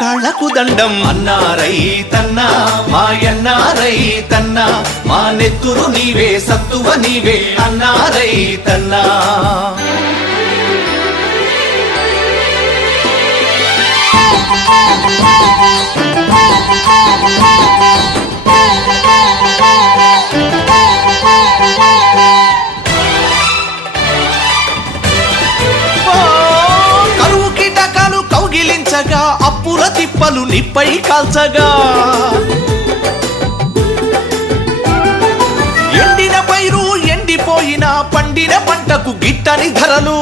కాళ్ళకు దండం. అన్నా రైతన్నా మాయన్నా రైతన్నా మా నెత్తురు నీవే సత్తువ నీవే అన్నా రైతన్నా. కరువు కీటకాలు కౌగిలించగా అప్పుల తిప్పలు నిప్పై కాల్చగా ఎండిన పైరు ఎండిపోయిన పండిన పంటకు గిట్టని ధరలు.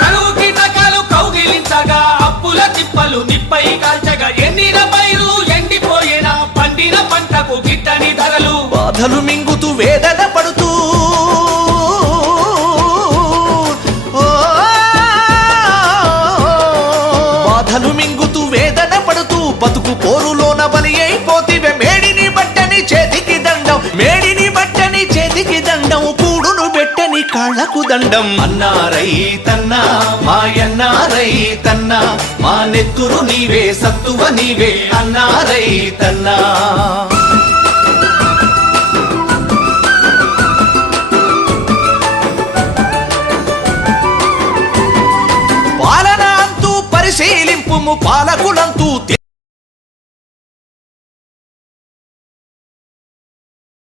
కరువు కీటకాలు కౌగిలించగా అప్పుల తిప్పలు నిప్పై కాల్చగా ఎండిన పైరు ఎండిపోయిన పండిన పంటకు గిట్టని ధరలు. బాధలు మింగుతూ వేదన పడుతూ బాధలు మింగుతూ వేదన పడుతూ బతుకు పోరులోన బలి అయిపోతివే. మేడిని బట్టని చేతికి దండం మేడిని బట్టని చేతికి దండం కూడును పెట్టని కాళ్ళకు దండం. అన్నా రైతన్నా మాయన్నా రైతన్నా మా నెత్తురు నీవే సత్తువ నీవే అన్నా రైతన్నా. పాలన అంతూ పరిశీలింపుము పాలకుల